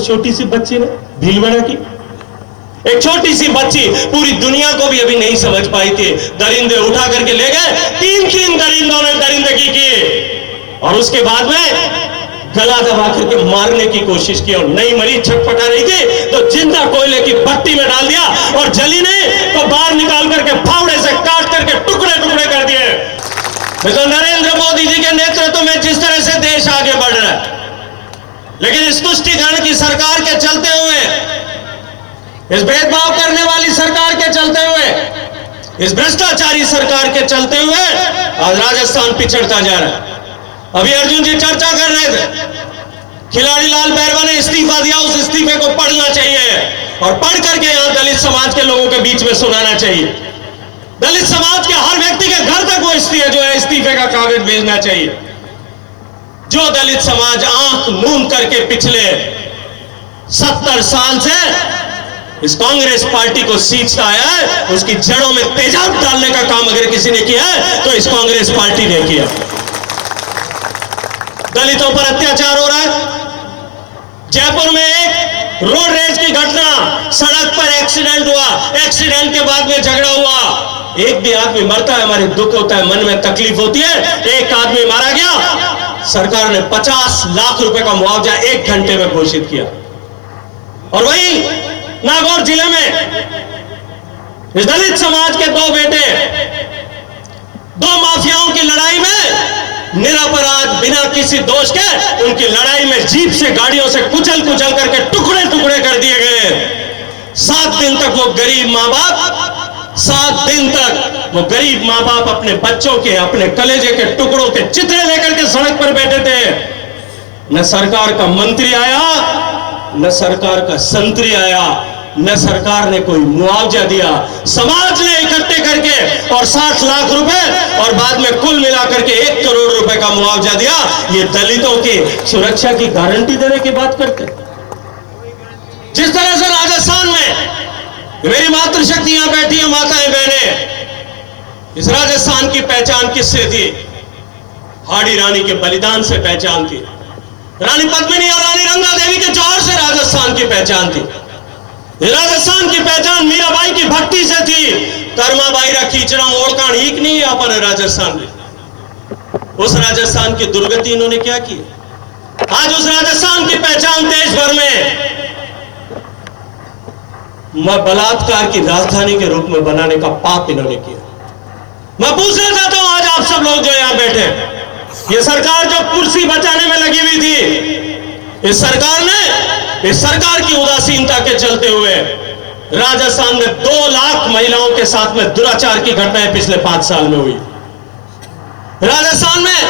उस छोटी सी बच्ची ने, भीलवाड़ा की एक छोटी सी बच्ची, पूरी दुनिया को भी अभी नहीं समझ पाई थी। दरिंदे उठा करके ले गए, 3 दरिंदों ने दरिंदगी की और उसके बाद में गला दबा करके मारने की कोशिश की और नहीं मरी, छटपटा रही थी तो जिंदा कोयले की भट्टी में डाल दिया और जली नहीं तो बाहर निकाल करके फावड़े से काट करके टुकड़े टुकड़े कर दिए। मिस्टर नरेंद्र मोदी जी के नेतृत्व में जिस तरह से देश आगे बढ़ रहा है, लेकिन इस तुष्टिकरण की सरकार के चलते हुए, इस भेदभाव करने वाली सरकार के चलते हुए, इस भ्रष्टाचारी सरकार के चलते हुए आज राजस्थान पिछड़ता जा रहा है। अभी अर्जुन जी चर्चा कर रहे थे, खिलाड़ी लाल बैरवा ने इस्तीफा दिया, उस इस्तीफे को पढ़ना चाहिए और पढ़ करके यहां दलित समाज के लोगों के बीच में सुनाना चाहिए। दलित समाज के हर व्यक्ति के घर तक वो इस्तीफे का कागज भेजना चाहिए। जो दलित समाज आंख मूंद करके पिछले 70 साल से इस कांग्रेस पार्टी को सींचता आया है, उसकी जड़ों में तेजाब डालने का काम अगर किसी ने किया है तो इस कांग्रेस पार्टी ने किया। दलितों पर अत्याचार हो रहा है। जयपुर में एक रोड रेज की घटना, सड़क पर एक्सीडेंट हुआ, एक्सीडेंट के बाद में झगड़ा हुआ, एक भी आदमी मरता है, हमारे दुख होता है, मन में तकलीफ होती है। एक आदमी मारा गया, सरकार ने 50 लाख रुपए का मुआवजा 1 घंटे में घोषित किया। और वही नागौर जिले में इस दलित समाज के 2 बेटे 2 माफियाओं की लड़ाई में निरपराध बिना किसी दोष के उनकी लड़ाई में जीप से गाड़ियों से कुचल कुचल करके टुकड़े टुकड़े कर दिए गए। 7 दिन तक वो गरीब माँ बाप 7 दिन तक वो गरीब माँ बाप अपने बच्चों के, अपने कलेजे के टुकड़ों के चित्रे लेकर के सड़क पर बैठे थे। न सरकार का मंत्री आया, न सरकार का संतरी आया, न सरकार ने कोई मुआवजा दिया। समाज ने इकट्ठे करके और 60 लाख रुपए और बाद में कुल मिलाकर के 1 करोड़ रुपए का मुआवजा दिया। ये दलितों की सुरक्षा की गारंटी देने की बात करते। जिस तरह से राजस्थान में मेरी मातृशक्ति यहां बैठी है, माताएं बहनें, इस राजस्थान की पहचान किससे थी? हाड़ी रानी के बलिदान से पहचान थी। रानी पद्मिनी और रानी रंगा देवी के जौहर से राजस्थान की पहचान थी। राजस्थान की पहचान मीराबाई की भक्ति से थी। कर्माबाई रा खींचना ओढ़कान हीक नहीं है अपन राजस्थान में। उस राजस्थान की दुर्गति इन्होंने क्या की? आज उस राजस्थान की पहचान देश भर में बलात्कार की राजधानी के रूप में बनाने का पाप इन्होंने किया। मैं पूछना चाहता हूं आज आप सब लोग जो यहां बैठे, ये सरकार जो कुर्सी बचाने में लगी हुई थी, इस सरकार की उदासीनता के चलते हुए राजस्थान में 2 लाख महिलाओं के साथ में दुराचार की घटनाएं पिछले 5 साल में हुई। राजस्थान में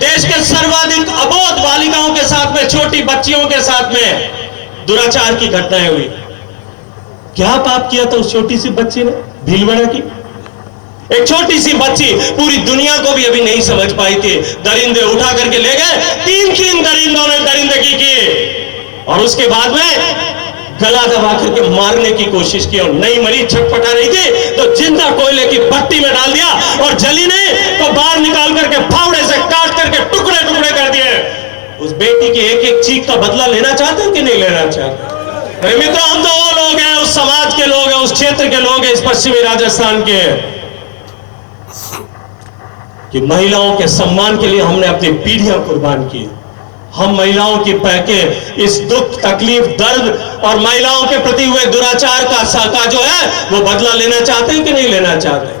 देश के सर्वाधिक अबोध बालिकाओं के साथ में, छोटी बच्चियों के साथ में दुराचार की घटनाएं हुई। क्या पाप किया था उस छोटी सी बच्ची ने, भीलवाड़ा की एक छोटी सी बच्ची, पूरी दुनिया को भी अभी नहीं समझ पाई थी। दरिंदे उठा करके ले गए, 3 दरिंदों ने दरिंदगी की और उसके बाद में गला दबा करके मारने की कोशिश की और नहीं मरी, छटपटा रही थी तो जिंदा कोयले की भट्टी में डाल दिया और जली नहीं तो बाहर निकाल करके फावड़े से काट करके टुकड़े टुकड़े कर दिए। उस बेटी की एक एक चीख का बदला लेना चाहते हैं कि नहीं लेना चाहते? अरे मित्रों, हम तो वो लोग हैं, उस समाज के लोग हैं, उस क्षेत्र के लोग हैं, इस पश्चिमी राजस्थान के, कि महिलाओं के सम्मान के लिए हमने अपनी पीढ़ियां कुर्बान की। हम महिलाओं की पैके इस दुख, तकलीफ, दर्द और महिलाओं के प्रति हुए दुराचार का जो है वो बदला लेना चाहते हैं कि नहीं लेना चाहते?